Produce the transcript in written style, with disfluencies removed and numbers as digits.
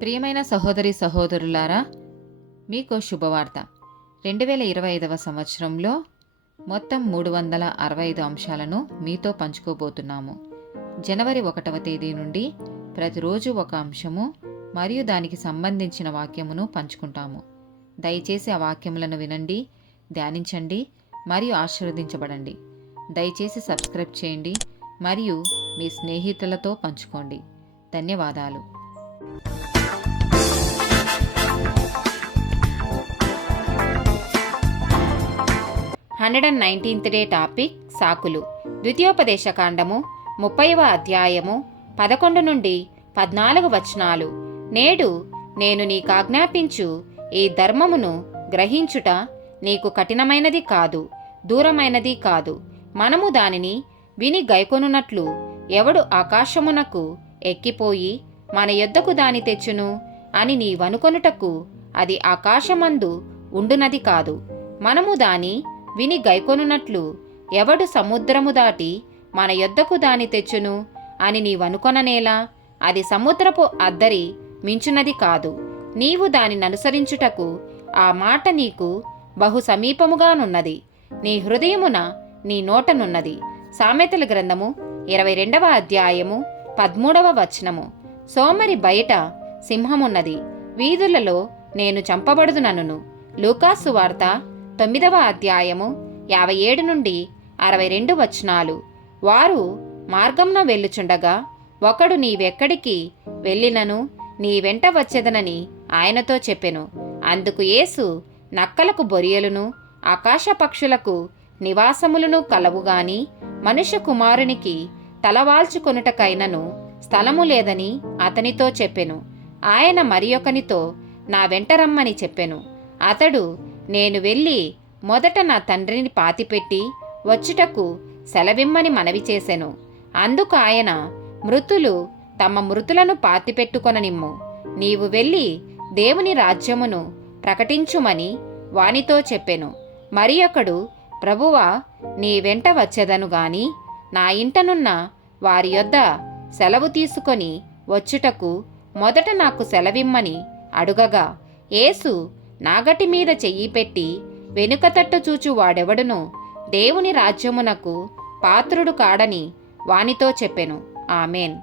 ప్రియమైన సహోదరి సహోదరులారా, మీకు శుభవార్త. 2025 సంవత్సరంలో మొత్తం 365 అంశాలను మీతో పంచుకోబోతున్నాము. జనవరి 1వ తేదీ నుండి ప్రతిరోజు ఒక అంశము మరియు దానికి సంబంధించిన వాక్యమును పంచుకుంటాము. దయచేసి ఆ వాక్యములను వినండి, ధ్యానించండి మరియు ఆశీర్వదించబడండి. దయచేసి సబ్స్క్రైబ్ చేయండి మరియు మీ స్నేహితులతో పంచుకోండి. ధన్యవాదాలు. 119th డే టాపిక్ సాకులు. ద్వితీయోపదేశకాండము 30వ అధ్యాయము 11 నుండి 14 వచనాలు. నేడు నేను నీకాజ్ఞాపించు ఈ ధర్మమును గ్రహించుట నీకు కఠినమైనది కాదు, దూరమైనది కాదు. మనము దానిని విని గైకొనున్నట్లు ఎవడు ఆకాశమునకు ఎక్కిపోయి మన యొద్దకు దాని తెచ్చును అని నీవనుకొనుటకు అది ఆకాశమందు ఉండునది కాదు. మనము దాని విని గైకొనున్నట్లు ఎవడు సముద్రము దాటి మన యొద్దకు దాని తెచ్చును అని నీవనుకొననేలా అది సముద్రపు అద్దరి మించునది కాదు. నీవు దానిననుసరించుటకు ఆ మాట నీకు బహు సమీపముగానున్నది, నీ హృదయమున నీ నోటనున్నది. సామెతల గ్రంథము 22వ అధ్యాయము 13వ వచనము. సోమరి బయట సింహమున్నది, వీధులలో నేను చంపబడుదునను. లూకాసు వార్త 9వ అధ్యాయము 57 నుండి 62 వచనాలు. వారు మార్గంన వెళ్ళుచుండగా ఒకడు నీవెక్కడికి వెళ్ళినను నీ వెంట వచ్చెదనని ఆయనతో చెప్పెను. అందుకు యేసు, నక్కలకు బొరియలును ఆకాశ పక్షులకు నివాసములను కలవుగాని మనుష్య కుమారునికి తలవాల్చుకొనుటకైనను స్థలము లేదని అతనితో చెప్పెను. ఆయన మరియొకనితో నా వెంట రమ్మని చెప్పెను. అతడు, నేను వెళ్ళి మొదట నా తండ్రిని పాతిపెట్టి వచ్చుటకు సెలవిమ్మని మనవి చేసెను. అందుకు ఆయన, మృతులు తమ మృతులను పాతిపెట్టుకొననిమ్ము, నీవు వెళ్ళి దేవుని రాజ్యమును ప్రకటించుమని వానితో చెప్పెను. మరియొకడు, ప్రభువా, నీ వెంట వచ్చెదను గాని నా ఇంటనున్న వారి యొద్ద సెలవు తీసుకొని వచ్చుటకు మొదట నాకు సెలవిమ్మని అడుగగా, యేసు నాగటి మీద చెయ్యి పెట్టి వెనుక తట్టు చూచు వాడెవడును దేవుని రాజ్యమునకు పాత్రుడు కాడని వానితో చెప్పెను. ఆమేన్.